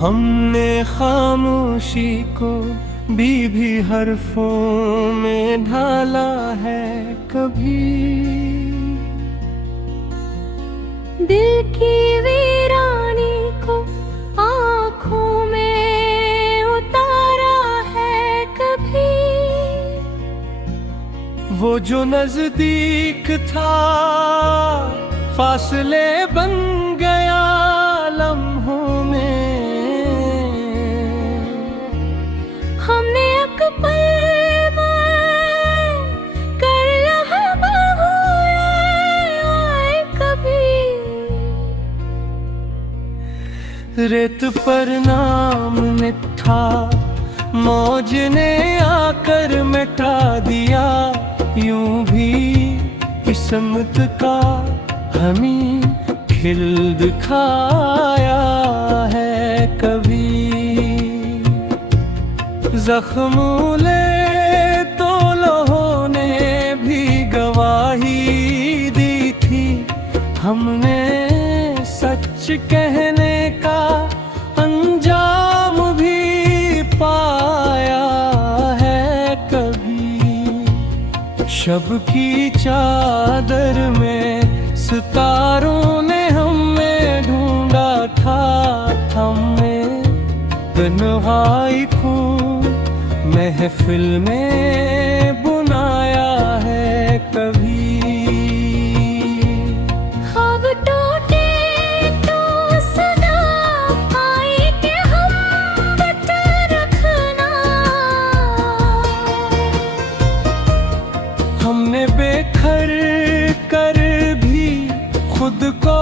हमने खामोशी को भी हरफों में ढाला है कभी। दिल की वीरानी को आँखों में उतारा है कभी। वो जो नजदीक था फासले बन गया लम्हों में। हमने एक पल में कर रहमा हुए कभी। रेत पर नाम मिठा मौज ने आकर मिटा दिया। यूं भी किस्मत का हमें खिल दिखाया है कभी। जख्मूले तो लोगों ने भी गवाही दी थी। हमने सच कहने का अंजाम भी पाया है कभी। शब की चादर में सितारों ने हमें ढूंढा था। हमने तन्हाई को महफिल में बुनाया है कभी। ख्वाब टूटे तो सदा आई कि हम बट रखना। हमने बेखर कर भी खुद को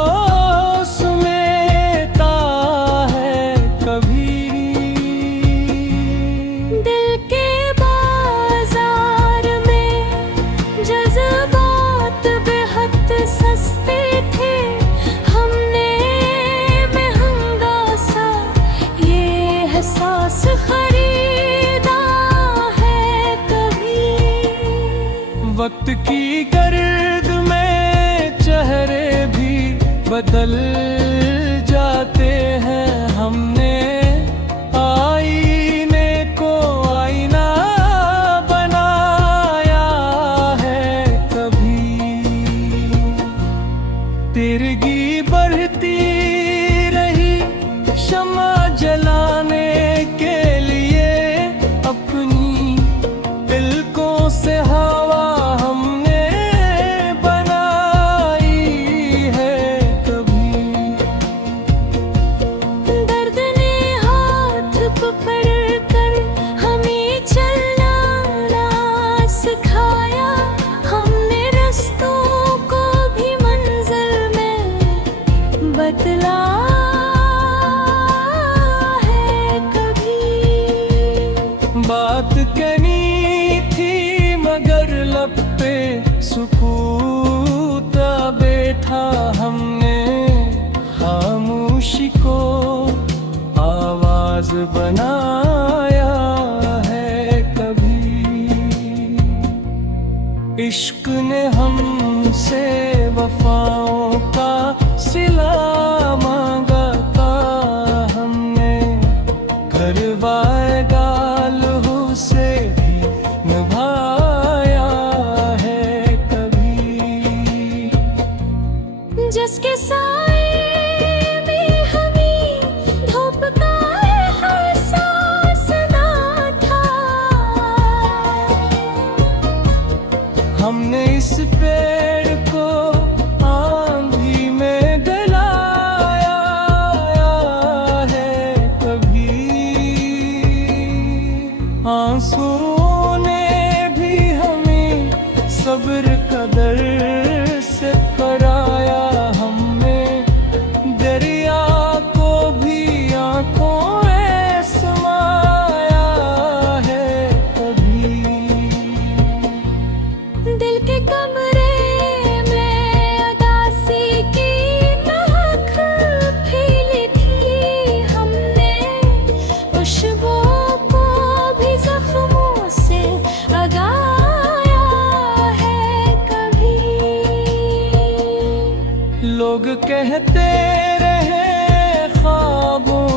समेटा है कभी। दिल के बाजार में जज्बात बेहद सस्ते थे। हमने महंगा सा ये एहसास खरीदा है कभी। वक्त की गर्द में चेहरे भी बदल जाते हैं। हमने आईने को आईना बनाया है कभी। तिरगी बढ़ती रही शम्मा जलाने के लिए। अपनी तिलकों से हवा हमने बनाई है कभी। दर्द ने हाथ पकड़ कर हमें चलना ना सिखाया। हमने रास्तों को भी मंजिल में बतलाया है कभी। बात कहनी थी मगर लब पे सुकूता बैठा। हमने खामोशी को आवाज बनाया है कभी। इश्क ने हमसे वफाओं का सिला मांगा था। हमने करवाए गालहू से भी निभाया है कभी। जिसके साए में हमें धूप का एहसास ना था। हमने इस पेड़ को आंधी में गलाया है कभी।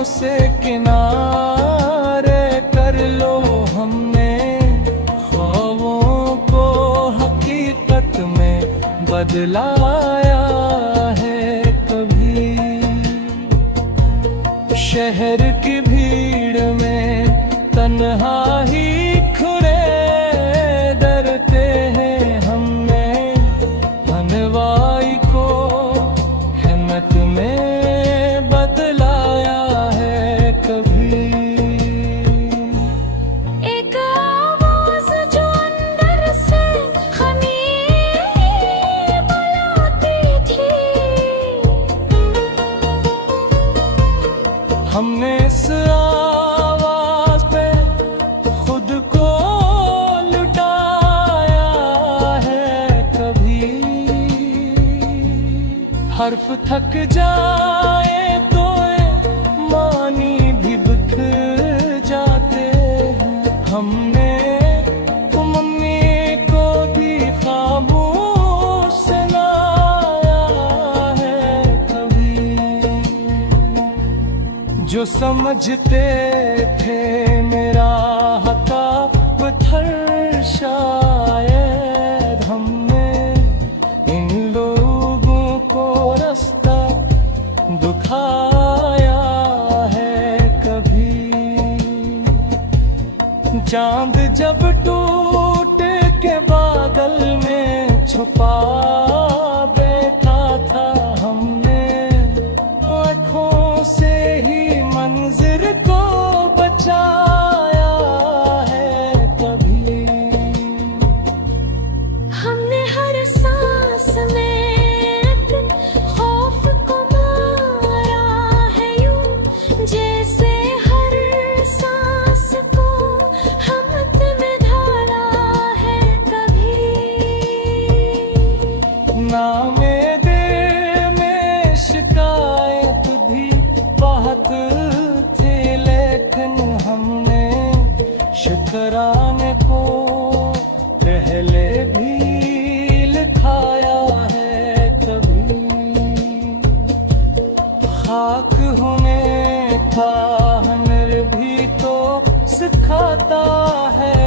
से किनारे कर लो, हमने ख्वाबों को हकीकत में बदलाया है कभी। शहर की भीड़ में तन्हा ही खुरे डरते हैं, हमने अनवाई को हिम्मत में बदलाया है कभी। एक आवाज़ जो अंदर से हमें बुलाती थी, हमने इस आवाज़ पे खुद को लुटाया है कभी। हर्फ थक जाए तो ये मानी भी बिखर जाते हैं, हमने तो मम्मी को भी ख्वाबों से लाया है कभी। जो समझते थे मेरा हका पत्थर शायद, हमने इन लोगों को रास्ता दिखाया है कभी। चांद जब टूट के बादल में छुपा बैठा था, हमने आँखों से ही मंजर को बचाया है कभी। हमने हर सांस में अपने खौफ को मारा है यूं, जैसे हर सांस को हिम्मत में ढाला है कभी। नामे दे में शिकायत भी बहुत थी, लेकिन हमने शुक्राने को पहले भी लिखाया है कभी। खाक होने का हुनर भी तो सिखाता है